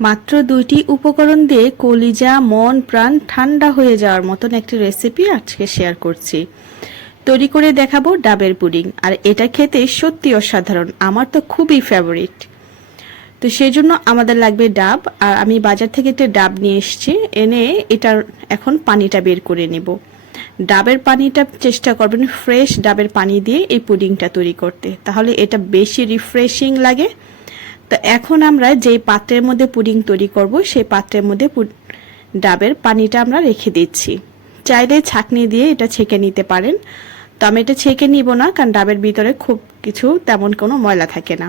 মাত্র দুইটি উপকরণ দিয়ে কলিজা, মন, প্রাণ ঠান্ডা হয়ে যাওয়ার মতন একটি রেসিপি আজকে শেয়ার করছি। তৈরি করে দেখাবো ডাবের পুডিং। আর এটা খেতে সত্যি অসাধারণ। আমার তো খুবই ফেভারিট তো সেই জন্য আমাদের লাগবে ডাব। আর আমি বাজার থেকে একটা ডাব নিয়ে এসেছি। এনে এটার এখন পানিটা বের করে নেব। ডাবের পানিটা চেষ্টা করবেন ফ্রেশ ডাবের পানি দিয়ে এই পুডিংটা তৈরি করতে। তাহলে এটা বেশি রিফ্রেশিং লাগে। তো এখন আমরা যেই পাত্রের মধ্যে পুডিং তৈরি করব, সেই পাত্রের মধ্যে ডাবের পানিটা আমরা রেখে দিচ্ছি। চাইলে ছাঁকনি দিয়ে এটা ছেঁকে নিতে পারেন। তো আমি এটা ছেঁকে নিব না, কারণ ডাবের ভিতরে খুব কিছু তেমন কোনো ময়লা থাকে না।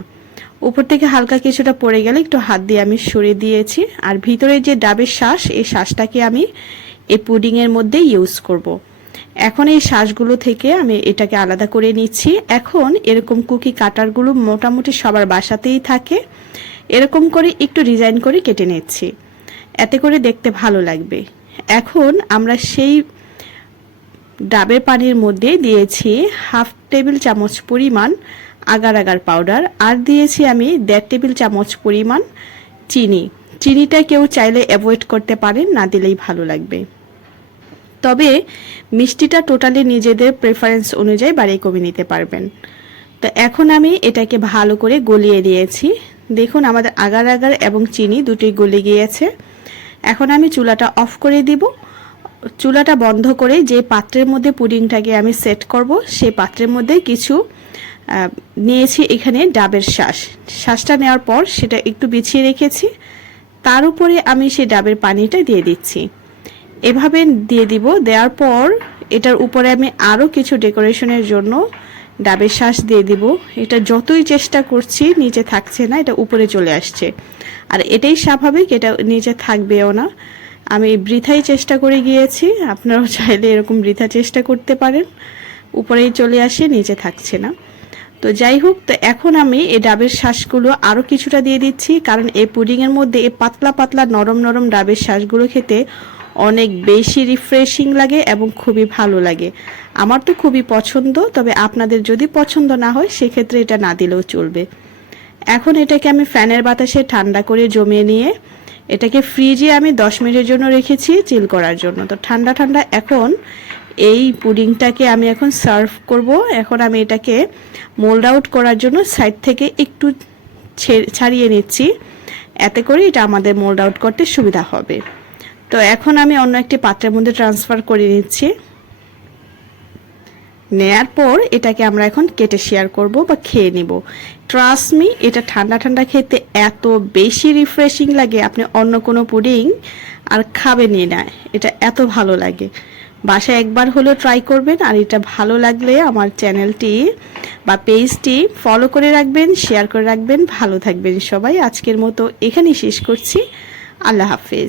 উপর থেকে হালকা কিছুটা পড়ে গেলে একটু হাত দিয়ে আমি সরিয়ে দিয়েছি। আর ভিতরে যে ডাবের শ্বাস, এই শ্বাসটাকে আমি এই পুডিংয়ের মধ্যে ইউজ করব। এখন এই শ্বাসগুলো থেকে আমি এটাকে আলাদা করে নিচ্ছি। এখন এরকম কুকি কাটারগুলো মোটামুটি সবার বাসাতেই থাকে। এরকম করে একটু ডিজাইন করে কেটে নিচ্ছি। এতে করে দেখতে ভালো লাগবে। এখন আমরা সেই ডাবের পানির মধ্যে দিয়েছি হাফ টেবিল চামচ পরিমাণ আগার আগার পাউডার আর দিয়েছি আমি দেড় টেবিল চামচ পরিমাণ চিনি। চিনিটা কেউ চাইলে অ্যাভয়েড করতে পারেন, না দিলেই ভালো লাগবে। তবে মিষ্টিটা টোটালি নিজেদের প্রেফারেন্স অনুযায়ী বাড়িয়ে কমে নিতে পারবেন। তো এখন আমি এটাকে ভালো করে গলিয়ে নিয়েছি দেখুন আমাদের আগার আগার এবং চিনি দুটোই গলে গিয়েছে। এখন আমি চুলাটা অফ করে দিব। চুলাটা বন্ধ করে যে পাত্রের মধ্যে পুডিংটাকে আমি সেট করব, সেই পাত্রের মধ্যে কিছু নিয়েছি এখানে ডাবের শ্বাস শ্বাসটা নেওয়ার পর সেটা একটু বিছিয়ে রেখেছি। তার উপরে আমি সেই ডাবের পানিটা দিয়ে দিচ্ছি। এভাবে দিয়ে দিব। দেওয়ার পর এটার উপরে আমি আরও কিছু ডেকোরেশনের জন্য ডাবের শ্বাস দিয়ে দিব। এটা যতই চেষ্টা করছি, নিচে থাকছে না, এটা উপরে চলে আসছে। আর এটাই স্বাভাবিক, এটা নিচে থাকবেও না। আমি বৃথাই চেষ্টা করে গিয়েছি, আপনারাও চাইলে এরকম বৃথা চেষ্টা করতে পারেন। উপরেই চলে আসে, নিচে থাকছে না। তো যাই হোক, তো এখন আমি এই ডাবের শ্বাসগুলো আরও কিছুটা দিয়ে দিচ্ছি, কারণ এই পুডিংয়ের মধ্যে এই পাতলা পাতলা নরম নরম ডাবের শ্বাসগুলো খেতে অনেক বেশি রিফ্রেশিং লাগে এবং খুবই ভালো লাগে। আমার তো খুবই পছন্দ, তবে আপনাদের যদি পছন্দ না হয়, সেক্ষেত্রে এটা না দিলেও চলবে। এখন এটাকে আমি ফ্যানের বাতাসে ঠান্ডা করে জমিয়ে নিয়ে, এটাকে ফ্রিজে আমি দশ মিনিটের জন্য রেখেছি চিল করার জন্য। তো ঠান্ডা ঠান্ডা এখন এই পুডিংটাকে আমি এখন সার্ভ করব। এখন আমি এটাকে মোল্ড আউট করার জন্য সাইড থেকে একটু ছাড়িয়ে নিচ্ছি। এতে করে এটা আমাদের মোল্ড আউট করতে সুবিধা হবে। তো এখন আমি অন্য একটি পাত্রের মধ্যে ট্রান্সফার করে নিচ্ছি। নেয়ার পর এটাকে আমরা এখন কেটে শেয়ার করব বা খেয়ে নিব। ট্রাস্টমি এটা ঠান্ডা ঠান্ডা খেতে এত বেশি রিফ্রেশিং লাগে, আপনি অন্য কোনো পুডিং আর খাবেনই না। এটা এত ভালো লাগে। বাসায় একবার হলেও ট্রাই করবেন আর এটা ভালো লাগলে আমার চ্যানেলটি বা পেজটি ফলো করে রাখবেন শেয়ার করে রাখবেন। ভালো থাকবেন সবাই। আজকের মতো এখানেই শেষ করছি। আল্লাহ হাফেজ।